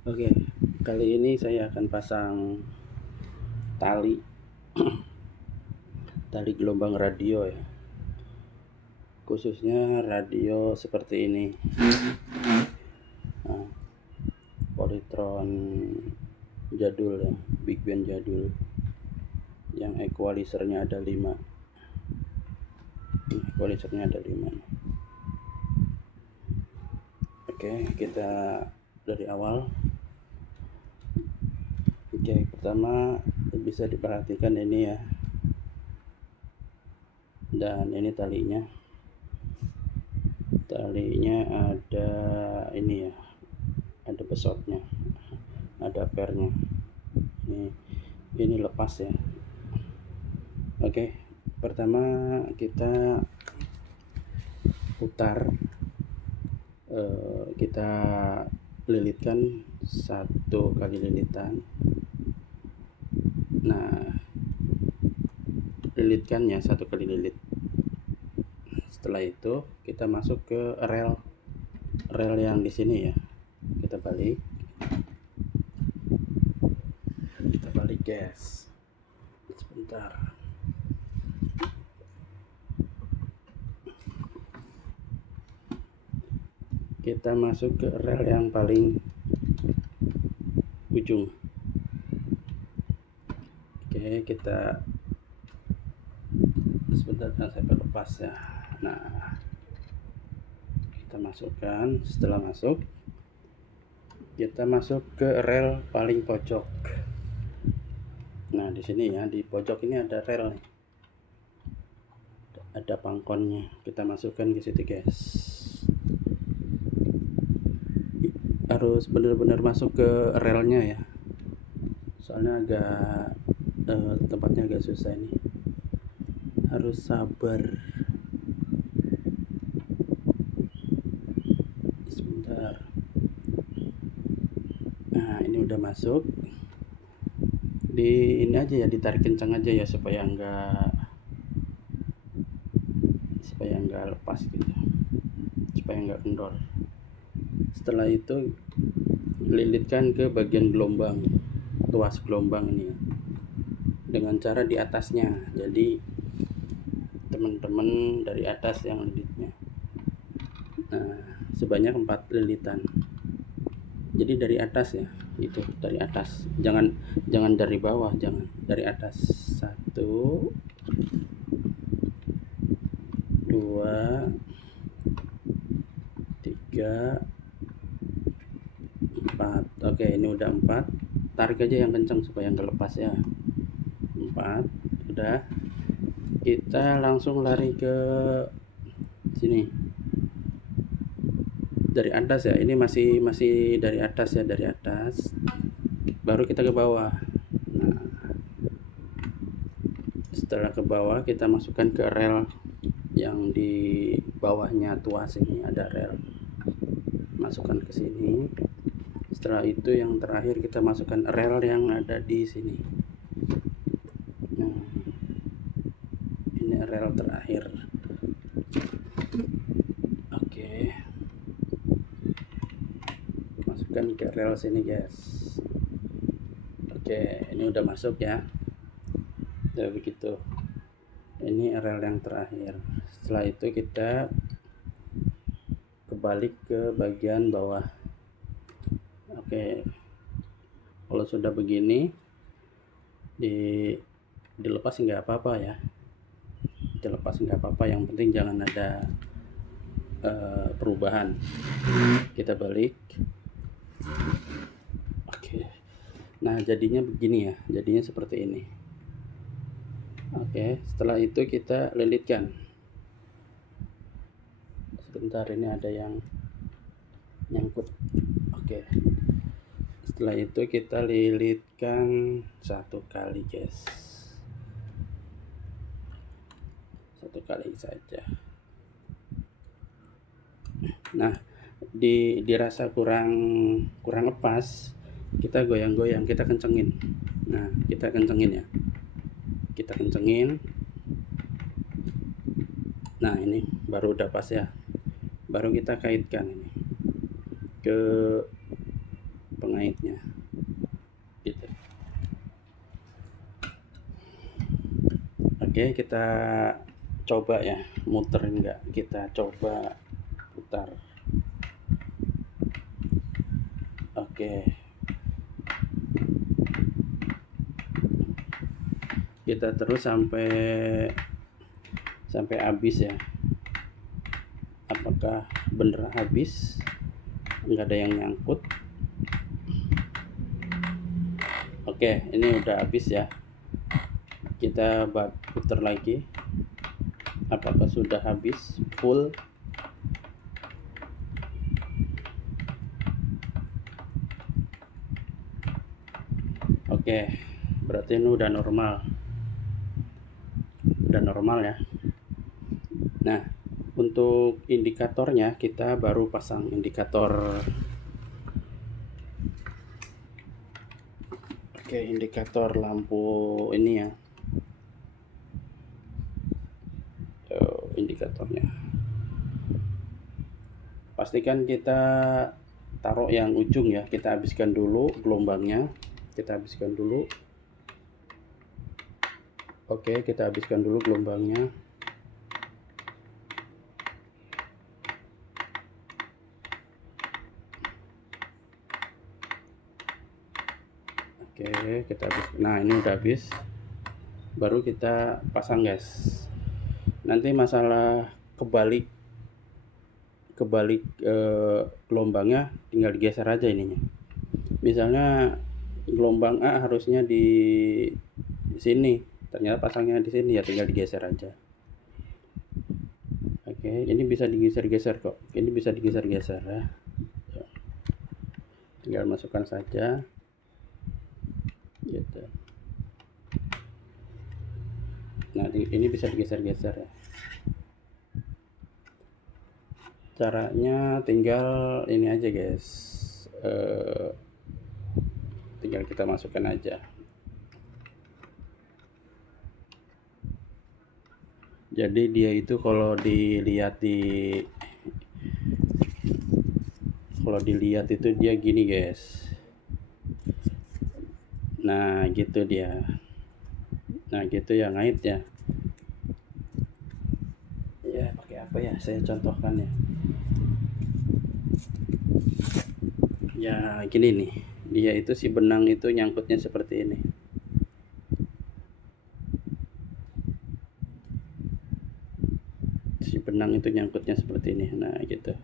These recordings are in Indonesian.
Oke, kali ini saya akan pasang tali tali gelombang radio ya. Khususnya radio seperti ini. Nah, Polytron jadul ya, big band jadul. Yang equalizernya ada 5. Equalizernya ada 5. Oke, kita dari awal. Oke, pertama bisa diperhatikan ini ya. Dan ini talinya. Talinya ada ini ya. Ada besotnya. Ada pernya. Ini lepas ya. Oke, pertama kita putar, kita lilitkan 1 kali lilitan. Nah, lilitkannya 1 kali lilit. Setelah itu kita masuk ke rel yang di sini ya. Kita balik guys. Sebentar. Kita masuk ke rel yang paling ujung. Oke, kita sebentar saya lepas ya. Nah, kita masukkan. Setelah masuk, kita masuk ke rel paling pojok. Nah, di sini ya, di pojok ini ada rel nih. Ada pangkonnya. Kita masukkan ke situ, guys. Harus benar-benar masuk ke relnya ya. Soalnya agak tempatnya agak susah ini. Harus sabar. Sebentar. Nah, ini udah masuk. Ini aja ya, ditarik kencang aja ya supaya enggak lepas gitu, supaya enggak kendor. Setelah itu lilitkan ke bagian gelombang, tuas gelombang ini ya, dengan cara di atasnya. Jadi teman-teman dari atas yang lilitnya. Nah, sebanyak 4 lilitan. Jadi dari atas ya, itu dari atas, jangan dari bawah, jangan dari atas. 1 2 3 4. Oke, ini udah 4. Tarik aja yang kencang supaya nggak lepas ya. 4 udah. Kita langsung lari ke sini dari atas ya. Ini masih dari atas ya, dari atas baru kita ke bawah. Nah, setelah ke bawah kita masukkan ke rel yang di bawahnya tuas ini, ada rel, masukkan ke sini. Setelah itu yang terakhir kita masukkan rel yang ada di sini. Nah, ini rel terakhir. Oke, masukkan ke rel sini guys. Oke, ini udah masuk ya. Udah begitu. Ini rel yang terakhir. Setelah itu kita kebalik ke bagian bawah. Oke, kalau sudah begini dilepas nggak apa-apa ya, dilepas nggak apa-apa, yang penting jangan ada perubahan. Kita balik. Oke, nah jadinya begini ya, jadinya seperti ini. Oke, setelah itu kita lilitkan. Sebentar, ini ada yang nyangkut. Oke, setelah itu kita lilitkan 1 kali guys, 1 kali saja. Nah, dirasa kurang lepas, kita goyang-goyang, kita kencengin. Nah, kita kencengin ya, kita kencengin. Nah, ini baru udah pas ya, baru kita kaitkan ini ke pengait. Oke, kita coba ya, muterin enggak, kita coba putar. Oke, kita terus sampai habis ya. Apakah bener habis? Enggak ada yang nyangkut. Oke, ini udah habis ya. Kita putar lagi. Apakah sudah habis full? Oke, berarti ini udah normal. Udah normal ya. Nah, untuk indikatornya kita baru pasang indikator. Oke, indikator lampu ini ya. Indikatornya. Pastikan kita taruh yang ujung ya. Kita habiskan dulu gelombangnya. Kita habiskan dulu. Oke, kita habiskan dulu gelombangnya. Oke, kita habis. Nah, ini udah habis. Baru kita pasang, guys. Nanti masalah kebalik gelombangnya tinggal digeser aja ininya. Misalnya gelombang A harusnya di sini, ternyata pasangnya di sini, ya tinggal digeser aja. Oke, ini bisa digeser-geser kok. Ini bisa digeser-geser ya. Tinggal masukkan saja. Gitu. Nah, ini bisa digeser-geser ya. Caranya tinggal ini aja, guys. Tinggal kita masukkan aja. Jadi dia itu kalau dilihat itu dia gini, guys. Nah, gitu dia. Nah, gitu ya, ngait ya. Ya, pakai apa ya? Saya contohkan ya. Ya, gini nih. Dia itu si benang itu nyangkutnya seperti ini. Si benang itu nyangkutnya seperti ini. Nah, gitu.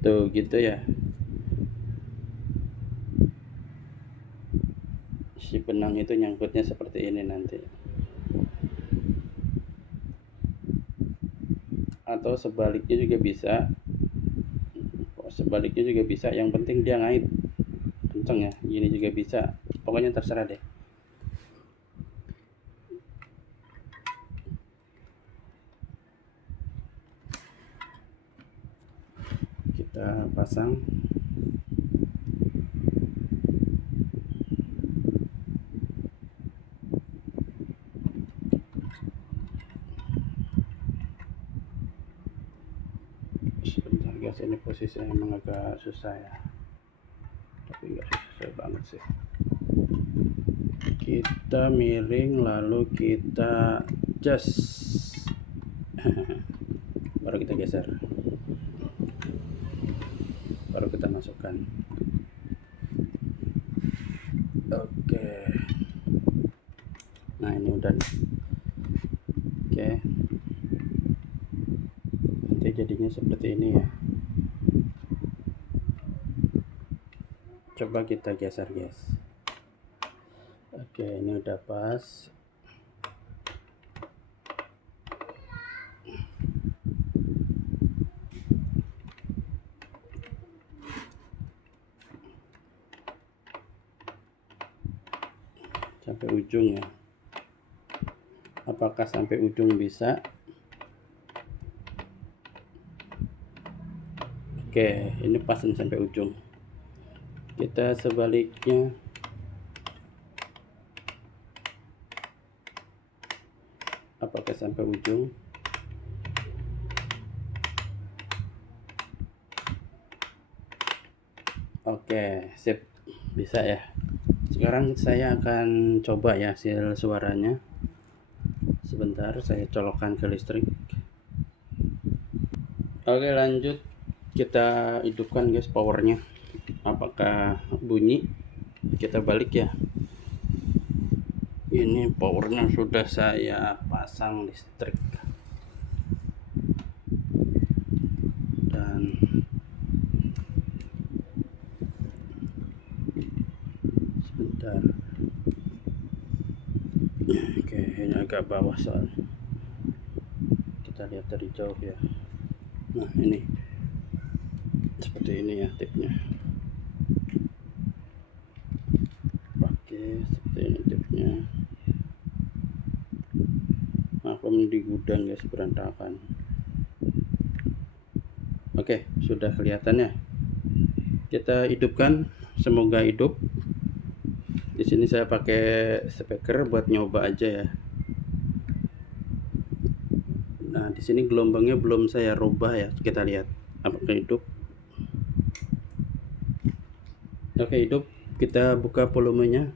Tuh, gitu ya. Si benang itu nyangkutnya seperti ini nanti. Atau sebaliknya juga bisa. Yang penting dia ngait kenceng ya. Gini juga bisa. Pokoknya terserah deh. Kita pasang. Sebentar guys, ini posisinya emang agak susah ya, tapi nggak susah banget sih. Kita miring lalu kita adjust. Baru kita geser, baru kita masukkan. Oke, nah ini udah nih. Oke, nanti jadinya seperti ini ya. Coba kita geser, guys. Oke, ini udah pas. Sampai ujung ya. Apakah sampai ujung bisa? Oke, ini pas nih sampai ujung. Kita sebaliknya. Apakah sampai ujung? Oke, sip. Bisa ya. Sekarang saya akan coba ya hasil suaranya. Sebentar, saya colokkan ke listrik. Oke, lanjut. Kita hidupkan guys powernya. Apakah bunyi? Kita balik ya. Ini powernya sudah saya pasang listrik. Dan sebentar. Oke, ini agak bawah soalnya. Kita lihat dari jauh ya. Nah, ini seperti ini ya tipnya. Oke, seperti ini tipnya. Maklum di gudang guys, berantakan. Oke, sudah kelihatan ya. Kita hidupkan, semoga hidup. Di sini saya pakai speaker buat nyoba aja ya. Nah, di sini gelombangnya belum saya rubah ya. Kita lihat apakah hidup. Oke, hidup. Kita buka volumenya.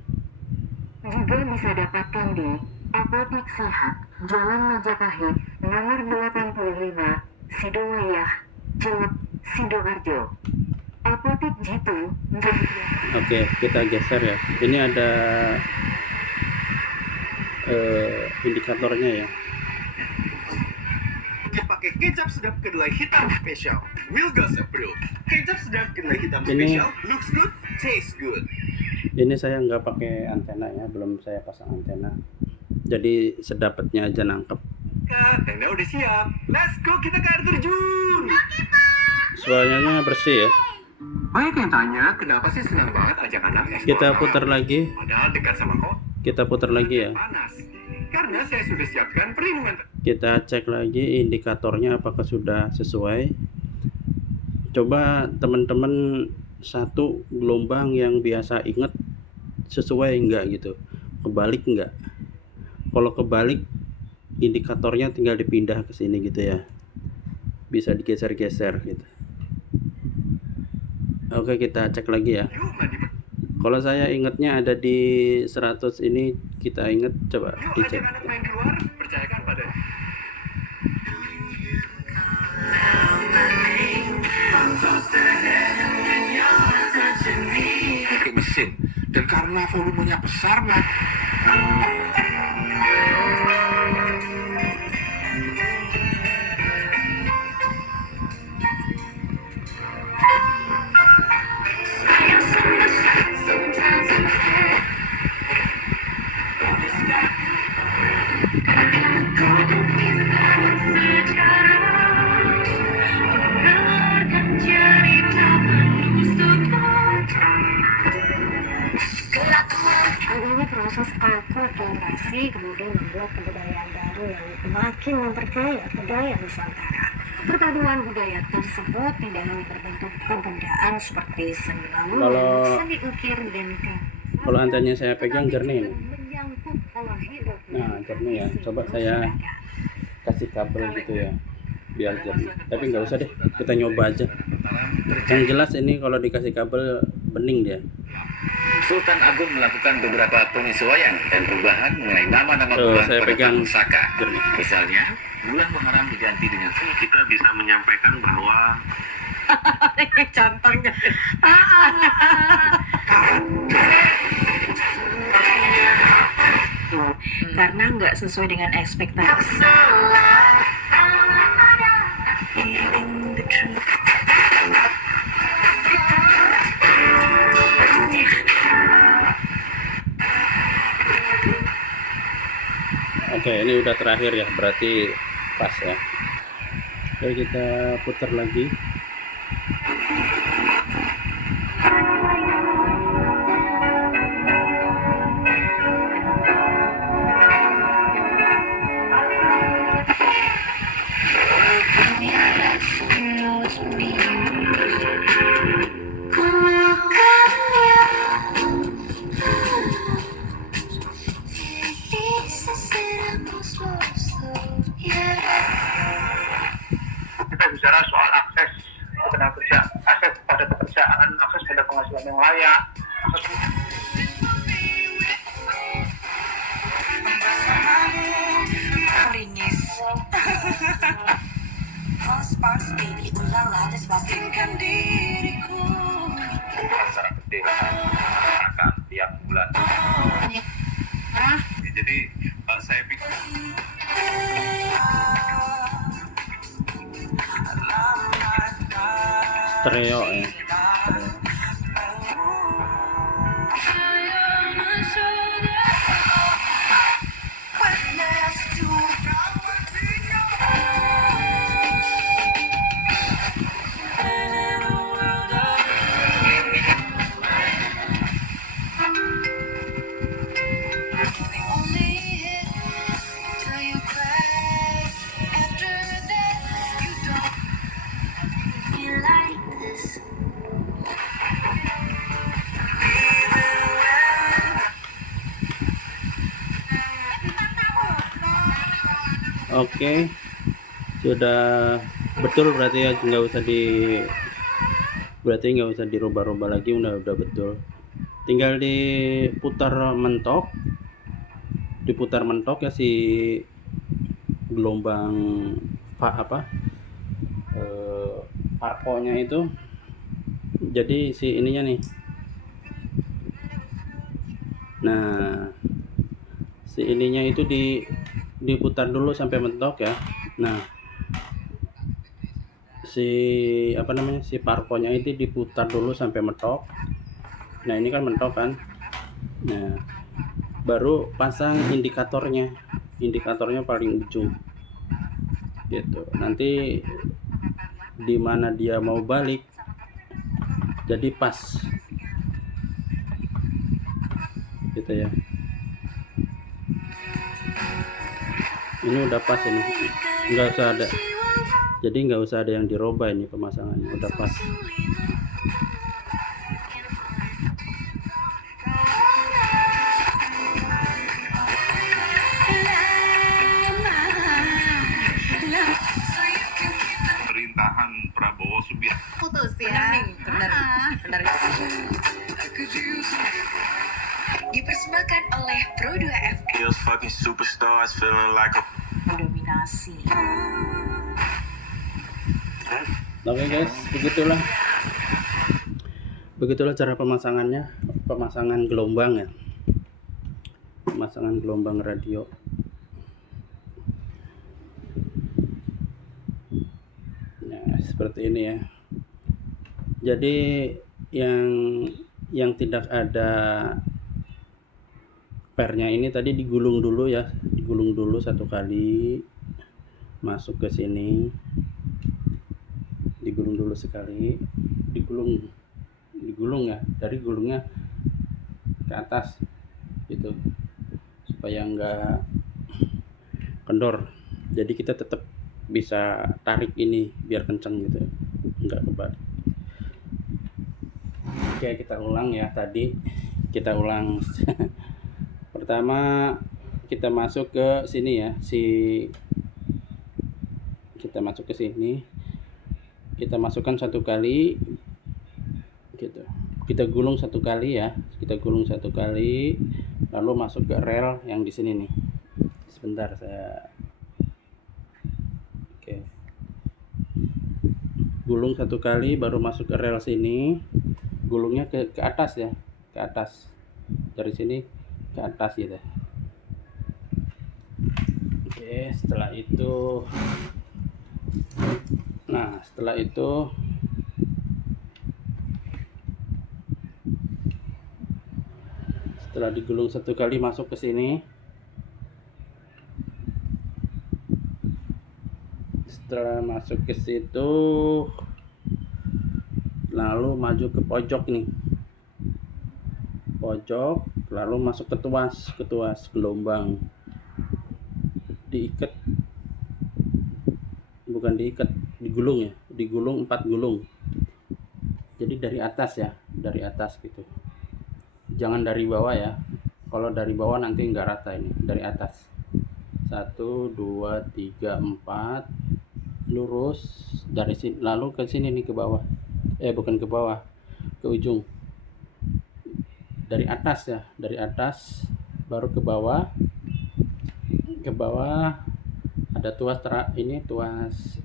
Juga bisa dapatkan di Apotek Sehat, Jalan Majapahit, nomor 85, Sidowayah, Cilep, Sidoarjo. Apotek Jitu. Oke, kita geser ya. Ini ada indikatornya ya. Pakai kecap sedap kedelai hitam spesial. Wilgas approve. Kecap sedap kedelai hitam Ini- spesial. Looks good, tastes good. Ini saya nggak pakai antena ya, belum saya pasang antena. Jadi sedapatnya aja nangkep. Kak, tenda udah siap. Let's go, kita ke air terjun. Suaranya bersih ya. Banyak yang tanya, kenapa sih senang banget ajak anak eksplor Kita alam? putar lagi. Padahal dekat sama kok. Kita putar lagi ya. Panas. Karena saya sudah siapkan perlindungan. Kita cek lagi indikatornya apakah sudah sesuai. Coba teman-teman satu gelombang yang biasa inget sesuai enggak gitu, kebalik enggak. Kalau kebalik indikatornya tinggal dipindah ke sini gitu ya, bisa digeser-geser gitu. Oke, kita cek lagi ya. Yuk, mandi. Kalau saya ingatnya ada di 100, ini kita ingat, coba Yuk, dicek. ajak anak main di luar. Percayakan pada. Pakai mesin. Dan karena volumenya besar, lah. Adanya proses akulturasi kemudian membuat kebudayaan baru yang makin memperkaya budaya Nusantara. Perpaduan budaya tersebut tidak hanya berbentuk kebudayaan seperti seni bangunan, Kalau- seni ukir dan Kalau antenanya saya pegang jernih nih. menyangkut pola hidup. Nah, jernih ya. Coba saya kasih kabel gitu ya, biar jernih. Tapi nggak usah deh, kita nyoba aja. Yang jelas ini kalau dikasih kabel bening dia. Sultan Agung melakukan beberapa penyesuaian dan perubahan mengenai nama-nama Tuh, bulan saya pada pegang tahun Saka. jernih. Misalnya, bulan Muharram diganti dengan Kita bisa menyampaikan bahwa Contohnya. Karena nggak sesuai dengan ekspektasi. Oke, ini udah terakhir ya, berarti pas ya. Oke, kita putar lagi. kita bicara soal akses kepada kerja, akses pada pekerjaan, akses pada penghasilan yang layak, akses secara gede akan tiap bulan. Jadi saya pikir stereo ya. Oke, sudah betul berarti ya, berarti nggak usah dirubah-rubah lagi, udah betul. Tinggal diputar mentok ya si gelombang parkonya itu. Jadi si ininya nih, nah si ininya itu diputar dulu sampai mentok ya. Nah si parkonya itu diputar dulu sampai mentok. Nah ini kan mentok kan, nah baru pasang indikatornya paling ujung gitu. Nanti di mana dia mau balik jadi pas gitu ya. Ini udah pas ini, nggak usah ada yang dirubah, ini pemasangannya udah pas. pemerintahan Prabowo Subianto Putus ya. Benar. Dipersembahkan oleh Pro2 FM. Feels fucking superstars feeling like a Dominasi. Oke guys, begitulah cara pemasangan gelombang ya, pemasangan gelombang radio. Nah seperti ini ya. Jadi yang tidak ada pernya ini tadi digulung dulu satu kali, masuk ke sini, digulung dulu sekali, digulung ya, dari gulungnya ke atas gitu supaya enggak kendor. Jadi kita tetap bisa tarik ini biar kenceng gitu, enggak kebalik. Oke, kita ulang ya, tadi kita ulang. Pertama kita masuk ke sini ya, kita masuk ke sini, kita masukkan satu kali gitu, kita gulung satu kali, lalu masuk ke rel yang di sini nih. Sebentar oke, gulung satu kali baru masuk ke rel sini, gulungnya ke atas ya, ke atas, dari sini ke atas gitu. Oke, setelah itu setelah digulung satu kali masuk ke sini, setelah masuk ke situ lalu maju ke pojok nih, lalu masuk ke tuas gelombang, digulung 4 gulung. Jadi dari atas gitu, jangan dari bawah ya. Kalau dari bawah nanti nggak rata, ini dari atas. 1 2 3 4 lurus dari sini, lalu ke sini nih, ke bawah, bukan ke bawah, ke ujung. Dari atas ya, dari atas baru ke bawah ada tuas tuas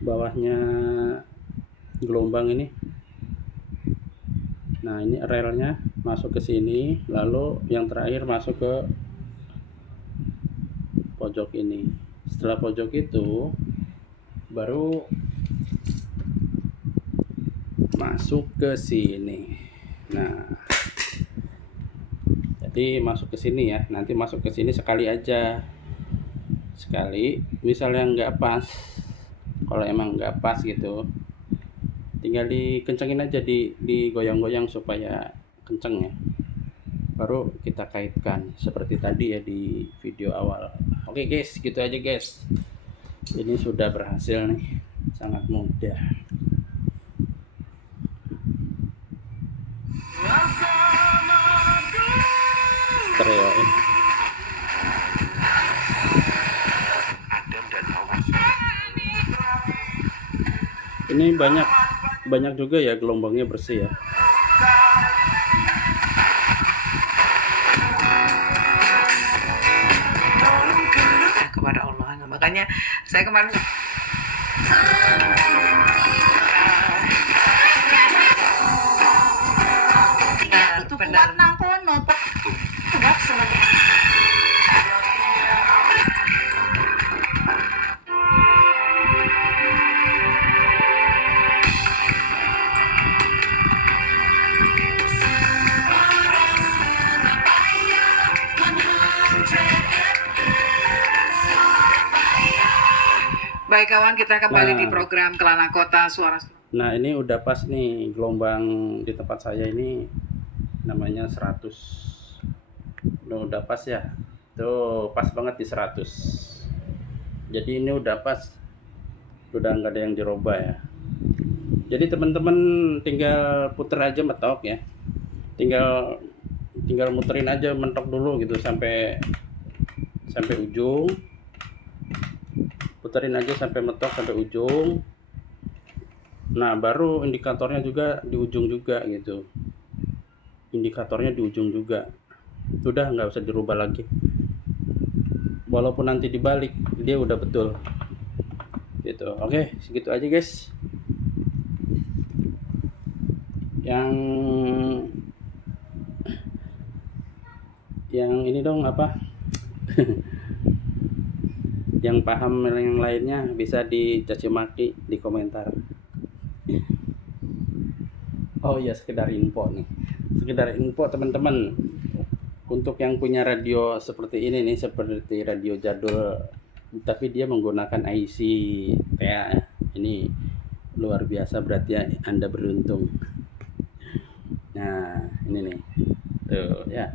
bawahnya gelombang ini. Nah, ini relnya masuk ke sini, lalu yang terakhir masuk ke pojok ini. Setelah pojok itu baru masuk ke sini. Nah, jadi masuk ke sini ya. Nanti masuk ke sini sekali aja. Sekali, misalnya nggak pas. Kalau emang nggak pas gitu, tinggal dikencengin aja, digoyang-goyang supaya kenceng ya. Baru kita kaitkan seperti tadi ya di video awal. Oke guys, gitu aja guys. Ini sudah berhasil nih, sangat mudah. Stereoin. Ini banyak juga ya, gelombangnya bersih ya. Kepada Allah. Nah, makanya saya kemarin Itu kuat nang kono. Kuat sebagai baik kawan, kita kembali Nah. di program Kelana Kota Suara. Nah, ini udah pas nih, gelombang di tempat saya ini namanya 100. Udah pas ya. Tuh, pas banget di 100. Jadi ini udah pas. Udah nggak ada yang dirubah ya. Jadi teman-teman tinggal puter aja mentok ya. Tinggal muterin aja mentok dulu gitu sampai ujung. Puterin aja sampai mentok sampai ujung. Nah, baru indikatornya juga di ujung juga gitu. Indikatornya di ujung juga. Udah nggak usah dirubah lagi. Walaupun nanti dibalik, dia udah betul. Gitu. Oke, segitu aja guys. Yang ini dong apa? Yang paham yang lainnya bisa dicaci maki di komentar. Oh iya, sekedar info nih. Sekedar info teman-teman. Untuk yang punya radio seperti ini nih, seperti radio jadul tapi dia menggunakan IC TA. Ini luar biasa, berarti ya Anda beruntung. Nah, ini nih. Tuh ya.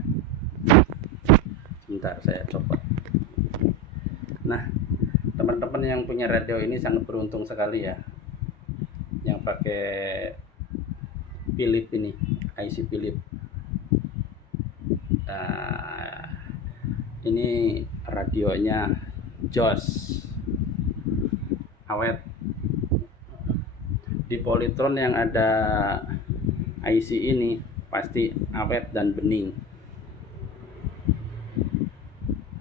Sebentar saya copot. Nah, teman-teman yang punya radio ini sangat beruntung sekali ya. Yang pakai Philips ini, IC Philips. Nah, ini radionya jos, awet. Di Polytron yang ada IC ini pasti awet dan bening.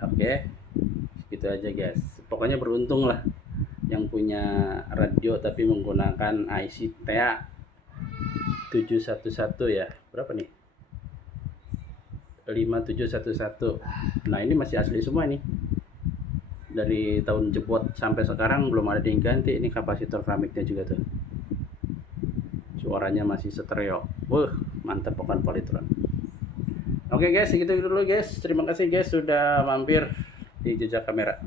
Oke, gitu aja guys. Pokoknya beruntung lah yang punya radio tapi menggunakan IC TA 711 ya. Berapa nih? 5711. Nah, ini masih asli semua nih. Dari tahun jebot sampai sekarang belum ada yang ganti. Ini kapasitor keramiknya juga tuh. Suaranya masih stereo. Mantap bukan Polytron. Oke guys, segitu dulu guys. Terima kasih guys sudah mampir di Jejak Kamera.